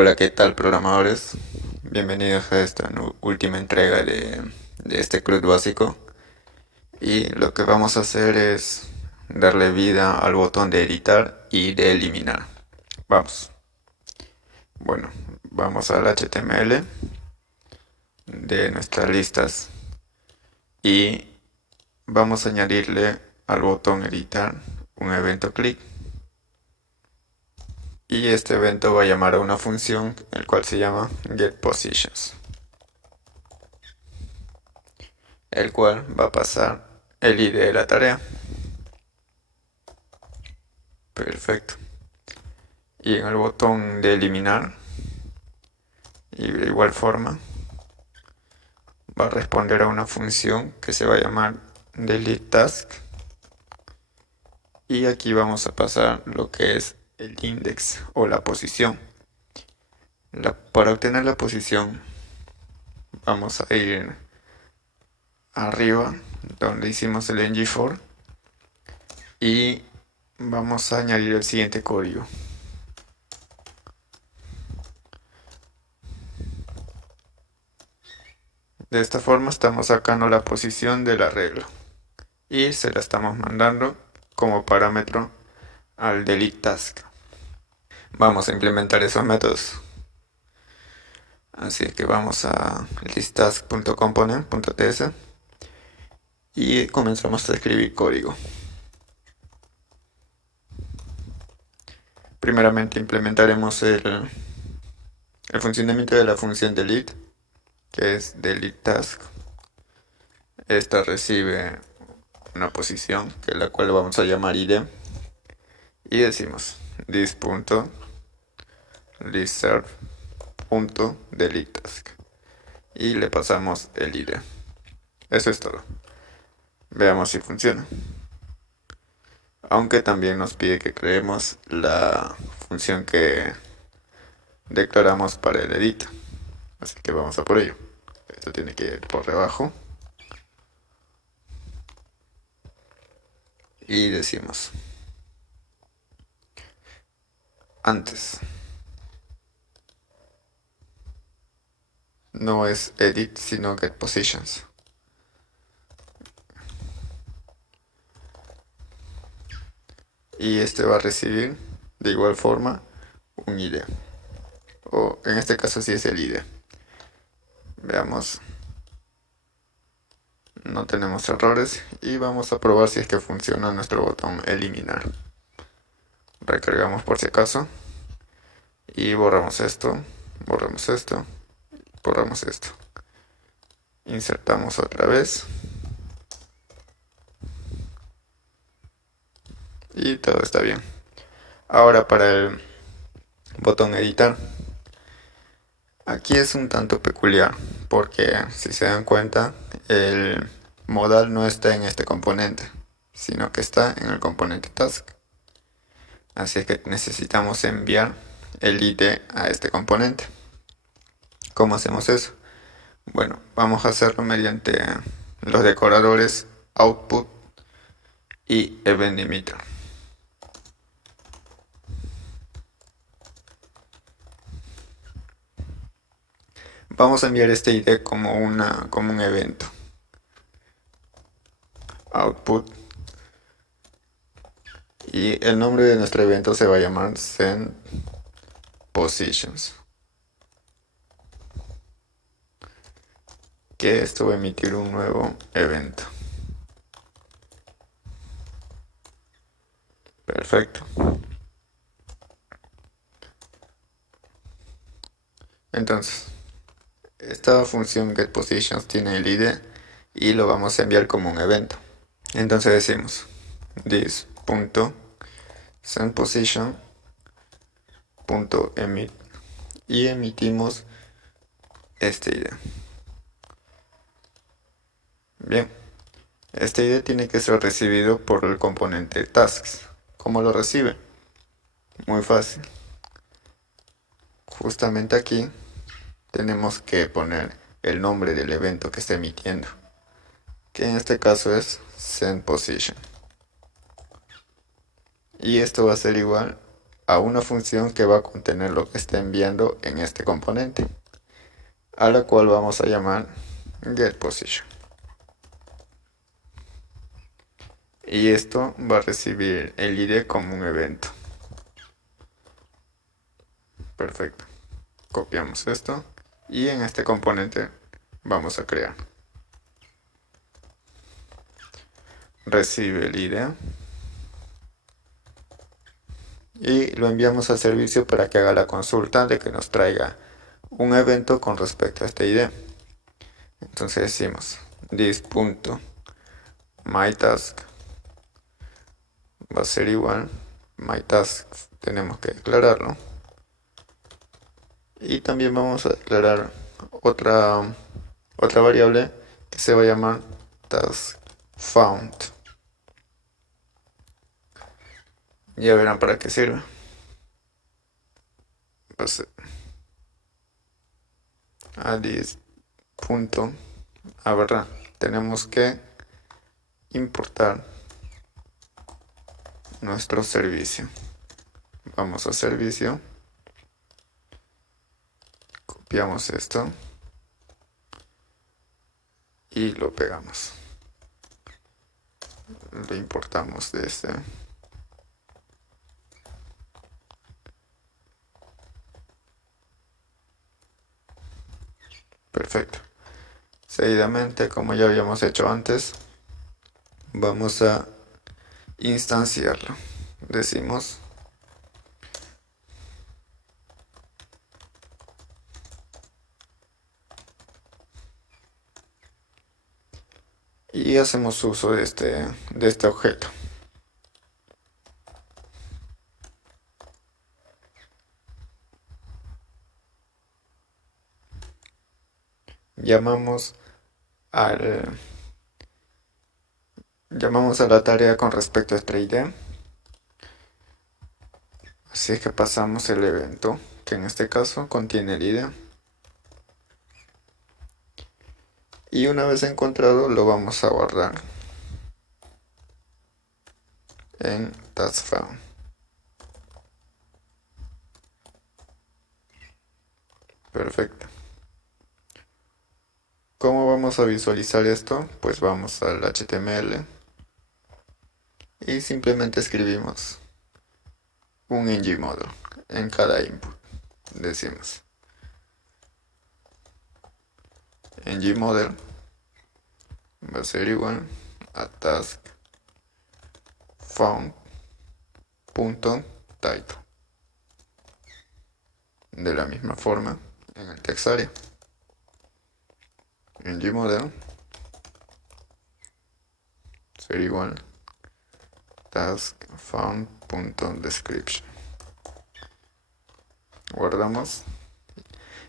Hola, ¿qué tal programadores? Bienvenidos a esta última entrega de este CRUD básico. Y lo que vamos a hacer es darle vida al botón de editar y de eliminar. Vamos. Bueno, vamos al HTML de nuestras listas y vamos a añadirle al botón editar un evento click. Y este evento va a llamar a una función el cual se llama getPositions, el cual va a pasar el ID de la tarea. Perfecto. Y en el botón de eliminar, y de igual forma, va a responder a una función que se va a llamar deleteTask. Y aquí vamos a pasar lo que es el index o la posición. Para obtener la posición, vamos a ir arriba donde hicimos el ng-for y vamos a añadir el siguiente código. De esta forma estamos sacando la posición del arreglo y se la estamos mandando como parámetro al deleteTask. Vamos a implementar esos métodos. Así que vamos a listtask.component.ts y comenzamos a escribir código. Primeramente implementaremos el funcionamiento de la función delete, que es deleteTask. Esta recibe una posición, que la cual vamos a llamar id, y decimos this.listServe.deleteTask y le pasamos el id. Eso es todo. Veamos si funciona. Aunque también nos pide que creemos la función que declaramos para el edit. Así que vamos a por ello. Esto tiene que ir por debajo. Y decimos antes. No es edit, sino getPositions. Y este va a recibir de igual forma un id. O en este caso sí es el id. Veamos. No tenemos errores y vamos a probar si es que funciona nuestro botón eliminar. Recargamos por si acaso y borramos esto, borramos esto, borramos esto. Insertamos otra vez y todo está bien. Ahora para el botón editar. Aquí es un tanto peculiar porque si se dan cuenta el modal no está en este componente, sino que está en el componente task. Así que necesitamos enviar el id a este componente. ¿Cómo hacemos eso? Bueno, vamos a hacerlo mediante los decoradores output y eventDelimiter. Vamos a enviar este id como un evento. Output. Y el nombre de nuestro evento se va a llamar sendPositions. Que esto va a emitir un nuevo evento. Perfecto. Entonces, esta función getPositions tiene el id y lo vamos a enviar como un evento. Entonces decimos this.sendPosition.emit y emitimos este id. Bien, este id tiene que ser recibido por el componente tasks. ¿Cómo lo recibe? Muy fácil. Justamente aquí tenemos que poner el nombre del evento que está emitiendo, que en este caso es sendPosition. Y esto va a ser igual a una función que va a contener lo que esté enviando en este componente, a la cual vamos a llamar getPosition. Y esto va a recibir el ID como un evento. Perfecto. Copiamos esto y en este componente vamos a crear. Recibe el ID y lo enviamos al servicio para que haga la consulta de que nos traiga un evento con respecto a este ID. Entonces decimos this.myTask va a ser igual myTask, tenemos que declararlo, y también vamos a declarar otra variable que se va a llamar taskFound. Ya verán para qué sirve. Pues a this punto, verdad, tenemos que importar nuestro servicio. Vamos a servicio, copiamos esto y lo pegamos. Lo importamos de este. Perfecto. Seguidamente, como ya habíamos hecho antes, vamos a instanciarlo. Decimos y hacemos uso de este objeto. Llamamos a la tarea con respecto a esta ID. Así es que pasamos el evento, que en este caso contiene el ID. Y una vez encontrado lo vamos a guardar en taskFound. Perfecto. ¿Cómo vamos a visualizar esto? Pues vamos al HTML y simplemente escribimos un ngModel en cada input. Decimos ngModel va a ser igual a taskFound.title. De la misma forma en el textArea, ngModel ser igual taskFound.description. Guardamos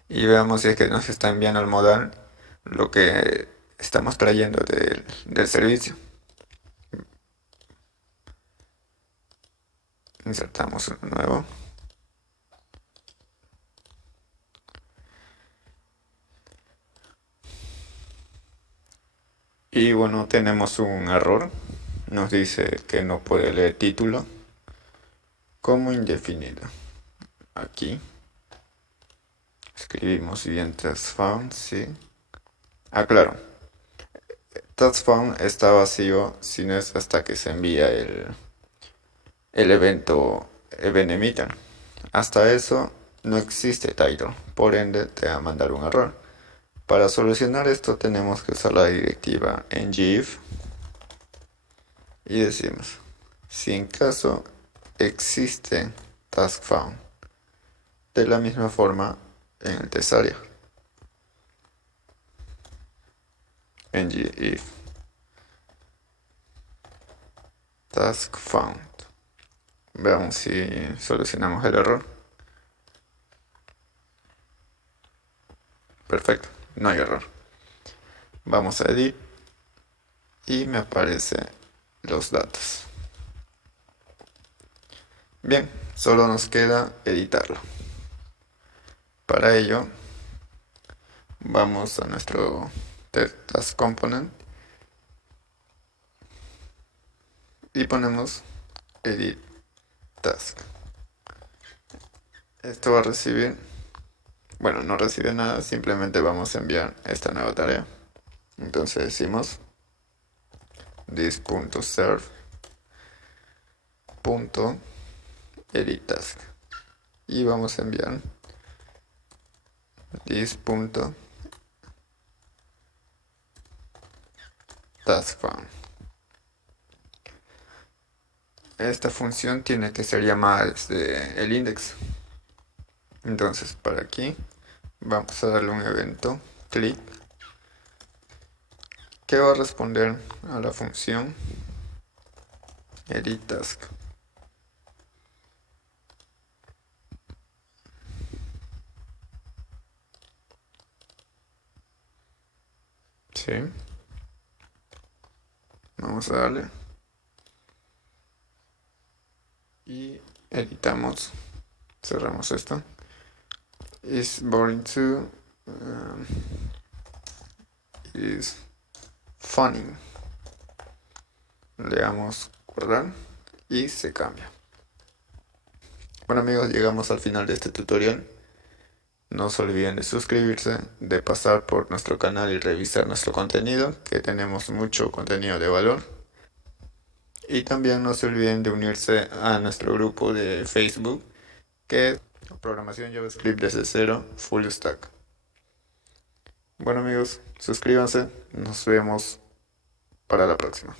y veamos si es que nos está enviando al modal lo que estamos trayendo del servicio. Insertamos uno nuevo. Y bueno, tenemos un error. Nos dice que no puede leer título como indefinido. Aquí escribimos siguientes found, sí. Claro. TaskFound está vacío si no es hasta que se envía el evento event emitter. Hasta eso no existe title, por ende te va a mandar un error. Para solucionar esto tenemos que usar la directiva ngIf y decimos si en caso existe taskFound, de la misma forma en el textArea ngIf taskFound. Veamos si solucionamos el error. Perfecto, no hay error. Vamos a edit y me aparecen los datos. Bien, solo nos queda editarlo. Para ello vamos a nuestro task component y ponemos edit task. Esto va a recibir, bueno, no recibe nada, simplemente vamos a enviar esta nueva tarea. Entonces decimos this.serve.editTask y vamos a enviar this.taskFound. Esta función tiene que ser llamada desde el index. Entonces para aquí vamos a darle un evento click que va a responder a la función editTask. Sí. Vamos a darle y editamos. Cerramos esto. Is boring to is funny. Le damos guardar y se cambia. Bueno amigos, llegamos al final de este tutorial. No se olviden de suscribirse, de pasar por nuestro canal y revisar nuestro contenido, que tenemos mucho contenido de valor. Y también no se olviden de unirse a nuestro grupo de Facebook, que es Programación JavaScript desde cero, Full Stack. Bueno amigos, suscríbanse, nos vemos para la próxima.